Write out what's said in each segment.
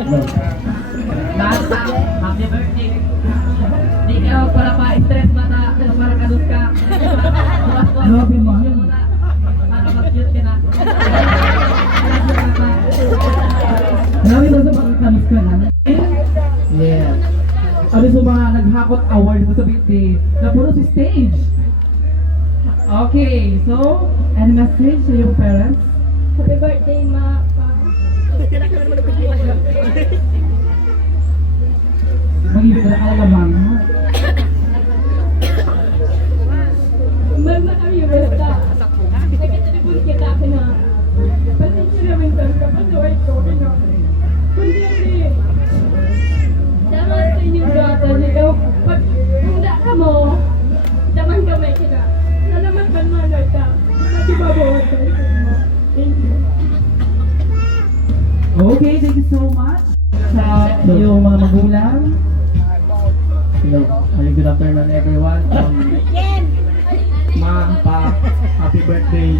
Basta, happy birthday. Hindi ka para pa-stress bata, para kadus ka. Grabe man. Para mag-cute ka na. Grabe daw sa pagkakamis ka na. Yeah. Ano sa mga naghakot award mo sa birthday na puro si stage? Okay, so, any message to your parents? Happy birthday, Ma. Mag-ibig ka na kalalamang. Mama kami basta. Nagkatelepon kita ako na. Pasensya naman ka. Kapasaway ko. Kundi hindi. Daman sa inyong data. Ikaw, pag hunda ka mo, daman gamay kita. Nalaman ka naman ka. Nagibabawag ka likod mo. Thank you. Okay, thank you so much sa iyong mga magulang. Hello, good afternoon everyone. Ma, Pa, happy birthday.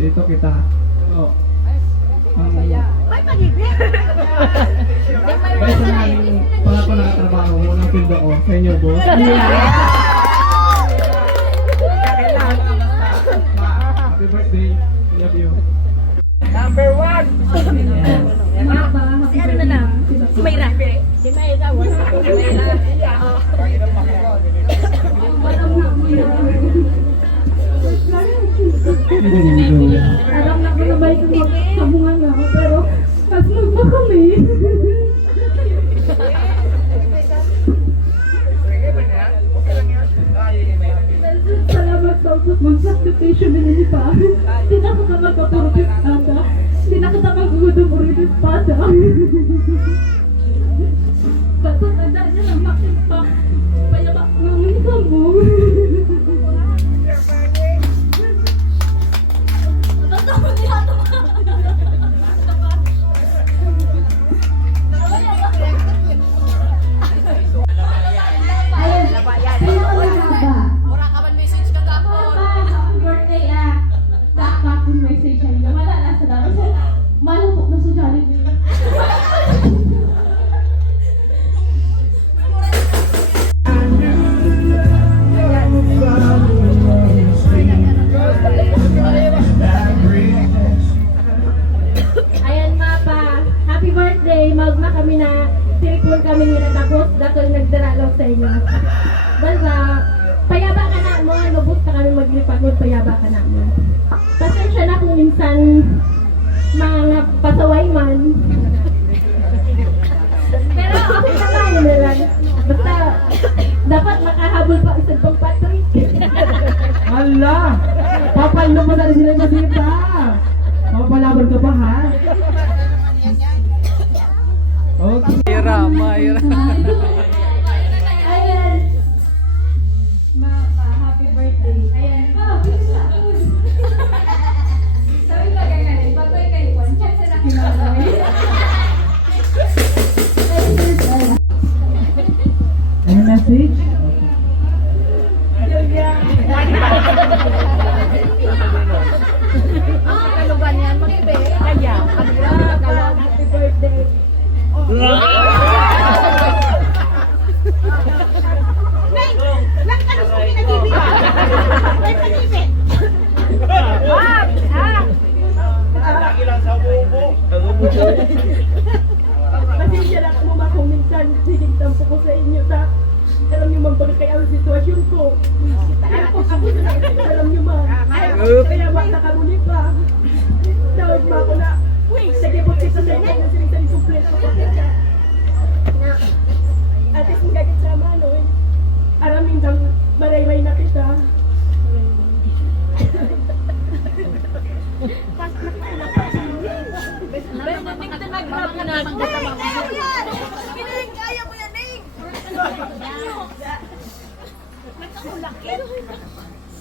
Dito kita. Oh. Guys, sa namin, pala ko nakatrabaho mo ng field ako sa inyo, boss. Happy birthday. Love you. Number 1! Si ano na lang? Si Mayra. Si Mayra. Si Mayra. Alam na ko na balik ko sabungan na ako, pero mas magpa kami. Salamat sa usap mag-substitution na nini pa. Hindi na ako ka magkapurupispada. Hindi na ako ka magkukudupurupispada. Batot na dahil niya ng maksin pa. Payaba ng ikam mo. Malupok na sa Jollibee. Ayan Mapa, happy birthday. Magma kami na tiripon kami nga natapos. Dakol nagdaralaw sa inyo. Basta, payaba ka na mo. Lubos ka kami maglipagod. Payaba ka na mo. Pasensya na kung minsan mga pasaway man. Pero okay na tayo na lang. Basta, dapat makahabol pa isa pang Patrick. Ala! Papalno mo na rin sila masita! Mapapalaban ka pa, ha? Okay. Mayra. Ayan. Mama, happy birthday. Ayan. Oh, bisa. Sabi pa ganyan, patoy kayo po. Chance na kinamay. Any message? Kalugan yan, mag-ibe. Kaya, happy birthday. Pasensya na mo kung minsan sinigtampo ko sa inyo ta. Alam niyo man bagay ang sitwasyon ko. Alam niyo man. Kaya baka karuni pa. Tawag mo ako na. Sige po kita sa inyo na sinig kompleto ko. At least magagit sama ano eh. Araming dang maray-ray na kita.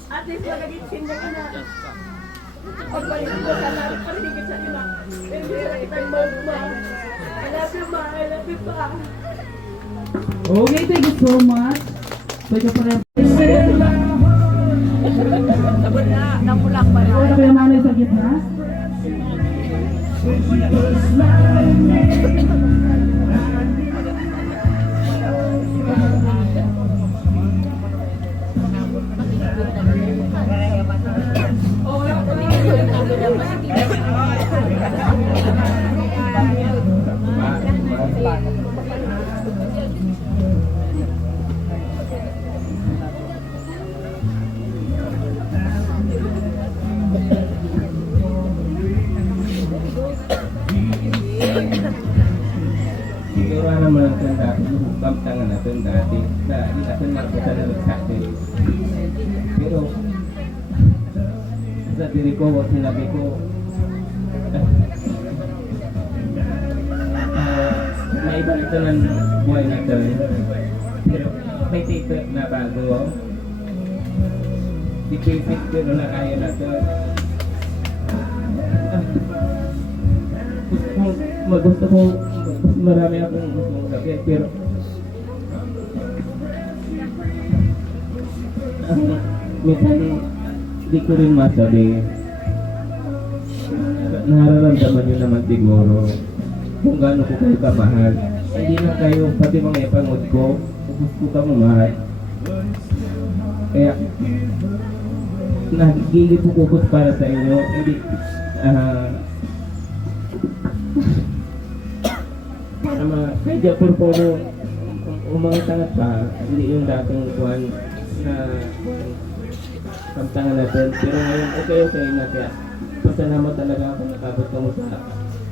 At least magagit sinda ka na. Pagbalik ko sana, parinigit sa nila. Pero hindi na kitang mag-ma. I love you, ma. I love you, pa. Okay, thank you so much. Thank you for that. Sabon na, namulang pa Ikaw na kaya manay sa gitna? Siguro naman ang tanda, hukam tangan natin dati na hindi natin markutan na sa atin. Pero sa diri ko, sinabi ko, may iba ito ng buhay natin. Pero may tito na bago. Di perfect pero na kaya natin. Gusto ko marami akong gustong sabihin pero minsan di ko rin masabi. Nararamdaman nyo naman siguro kung gaano ko kayo kamahal. Hindi na kayo, pati mga ipangod ko, gusto ka mamahal. Kaya nagiging focus para sa inyo. Hindi para kaya purpuro umangat-angat pa, hindi yung dating kuhan na kamtangan natin. Pero ngayon, okay na kaya pasalamat talaga ako nakabot ka mo sa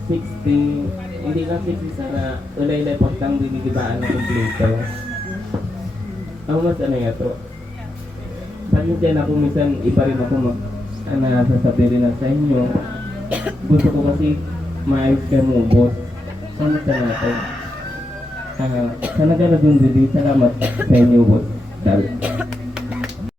60, hindi lang 60 sana ulay-ulay pagtang binigibaan na kompleto. Ako mas ano nga to. Sabi dyan ako minsan, iba rin ako sasabihin na sa inyo. Gusto ko kasi maayos ka mo, boss. Kamusta natin? Sana ka na dun, salamat sa inyo, boss. Sabi.